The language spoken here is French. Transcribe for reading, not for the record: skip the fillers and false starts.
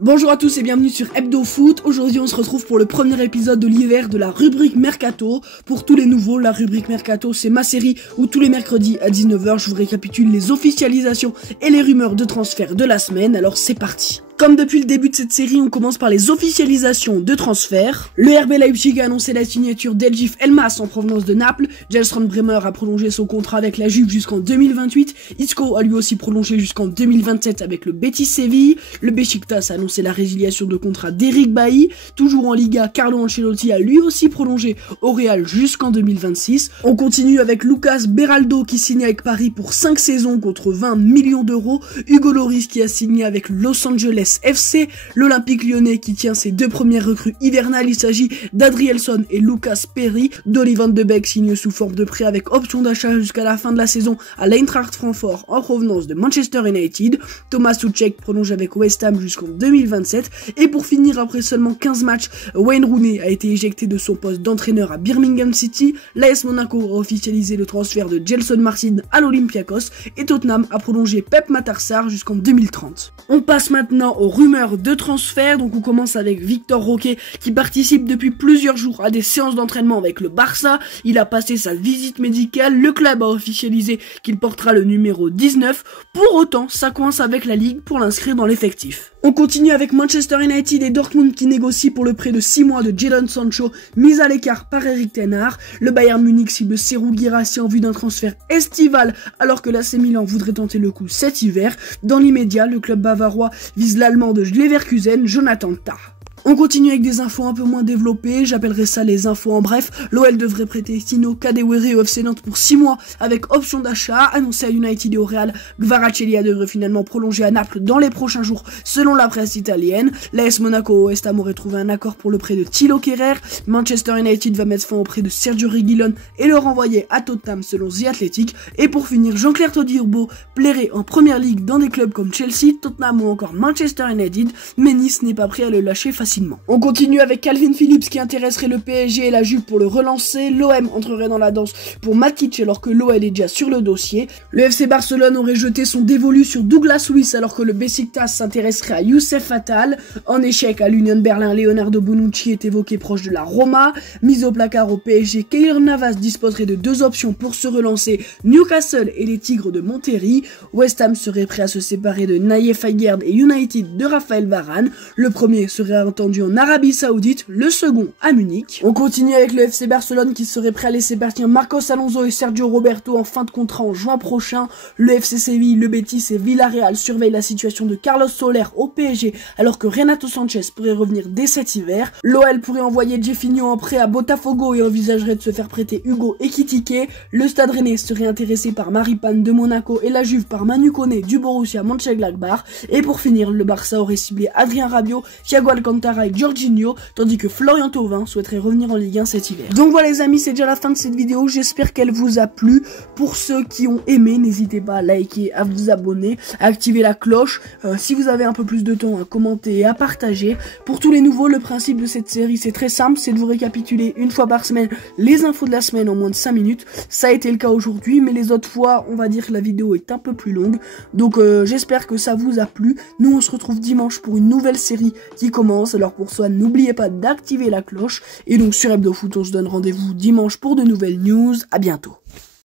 Bonjour à tous et bienvenue sur Hebdo Foot. Aujourd'hui on se retrouve pour le premier épisode de l'hiver de la rubrique Mercato. Pour tous les nouveaux, la rubrique Mercato c'est ma série où tous les mercredis à 19h je vous récapitule les officialisations et les rumeurs de transfert de la semaine. Alors c'est parti. Comme depuis le début de cette série, on commence par les officialisations de transfert. Le RB Leipzig a annoncé la signature d'Eljif Elmas en provenance de Naples. Djellström Bremer a prolongé son contrat avec la Juve jusqu'en 2028. Isco a lui aussi prolongé jusqu'en 2027 avec le Betis Séville. Le Beşiktaş a annoncé la résiliation de contrat d'Eric Bailly. Toujours en Liga, Carlo Ancelotti a lui aussi prolongé au Real jusqu'en 2026. On continue avec Lucas Beraldo qui signe avec Paris pour 5 saisons contre 20 millions d'euros. Hugo Lloris qui a signé avec Los Angeles FC, l'Olympique Lyonnais qui tient ses deux premières recrues hivernales. Il s'agit d'Adrielson et Lucas Perry. Donny van de Beek signe sous forme de prêt avec option d'achat jusqu'à la fin de la saison à l'Eintracht Francfort en provenance de Manchester United. Thomas Soucek prolonge avec West Ham jusqu'en 2027. Et pour finir, après seulement 15 matchs, Wayne Rooney a été éjecté de son poste d'entraîneur à Birmingham City. L'AS Monaco a officialisé le transfert de Gelson Martin à l'Olympiakos et Tottenham a prolongé Pep Matarsar jusqu'en 2030. On passe maintenant aux rumeurs de transfert. Donc on commence avec Victor Roque qui participe depuis plusieurs jours à des séances d'entraînement avec le Barça. Il a passé sa visite médicale. Le club a officialisé qu'il portera le numéro 19. Pour autant, ça coince avec la Ligue pour l'inscrire dans l'effectif. On continue avec Manchester United et Dortmund qui négocient pour le prêt de 6 mois de Jadon Sancho, mis à l'écart par Erik ten Hag. Le Bayern Munich cible Serhou Guirassy en vue d'un transfert estival alors que l'AC Milan voudrait tenter le coup cet hiver. Dans l'immédiat, le club bavarois vise l'allemand de Leverkusen, Jonathan Tah. On continue avec des infos un peu moins développées, j'appellerai ça les infos en bref. L'OL devrait prêter Tino Kadewere au FC Nantes pour 6 mois avec option d'achat. Annoncé à United et au Real, Kvaratskhelia devrait finalement prolonger à Naples dans les prochains jours selon la presse italienne. L'AS Monaco au West Ham aurait trouvé un accord pour le prêt de Thilo Kehrer. Manchester United va mettre fin au prêt de Sergio Reguilón et le renvoyer à Tottenham selon The Athletic. Et pour finir, Jean-Claire Todibo plairait en première ligue dans des clubs comme Chelsea, Tottenham ou encore Manchester United, mais Nice n'est pas prêt à le lâcher facilement. On continue avec Calvin Phillips qui intéresserait le PSG et la Juve pour le relancer. L'OM entrerait dans la danse pour Matic alors que l'OL est déjà sur le dossier. Le FC Barcelone aurait jeté son dévolu sur Douglas Luiz alors que le Beşiktaş s'intéresserait à Youssef Attal. En échec à l'Union Berlin, Leonardo Bonucci est évoqué proche de la Roma. Mise au placard au PSG, Keylor Navas disposerait de 2 options pour se relancer, Newcastle et les Tigres de Monterrey. West Ham serait prêt à se séparer de Naïef Aguerd et United de Raphaël Varane. Le premier serait entendu en Arabie Saoudite, le second à Munich. On continue avec le FC Barcelone qui serait prêt à laisser partir Marcos Alonso et Sergio Roberto en fin de contrat en juin prochain. Le FC Séville, le Betis et Villarreal surveillent la situation de Carlos Soler au PSG alors que Renato Sanchez pourrait revenir dès cet hiver. L'OL pourrait envoyer Jefinho en prêt à Botafogo et envisagerait de se faire prêter Hugo Ekitike. Le Stade Rennais serait intéressé par Maripane de Monaco et la Juve par Manu Koné du Borussia Mönchengladbach. Et pour finir, le Barça aurait ciblé Adrien Rabiot, Thiago Alcantara et Jorginho, tandis que Florian Thauvin souhaiterait revenir en Ligue 1 cet hiver. Donc voilà les amis, c'est déjà la fin de cette vidéo, j'espère qu'elle vous a plu. Pour ceux qui ont aimé, n'hésitez pas à liker, à vous abonner, à activer la cloche. Si vous avez un peu plus de temps, à commenter et à partager. Pour tous les nouveaux, le principe de cette série c'est très simple, c'est de vous récapituler une fois par semaine les infos de la semaine en moins de 5 minutes. Ça a été le cas aujourd'hui, mais les autres fois, on va dire que la vidéo est un peu plus longue. Donc j'espère que ça vous a plu. Nous on se retrouve dimanche pour une nouvelle série qui commence. Alors pour ça, n'oubliez pas d'activer la cloche. Et donc sur Hebdo Foot, on se donne rendez-vous dimanche pour de nouvelles news. À bientôt.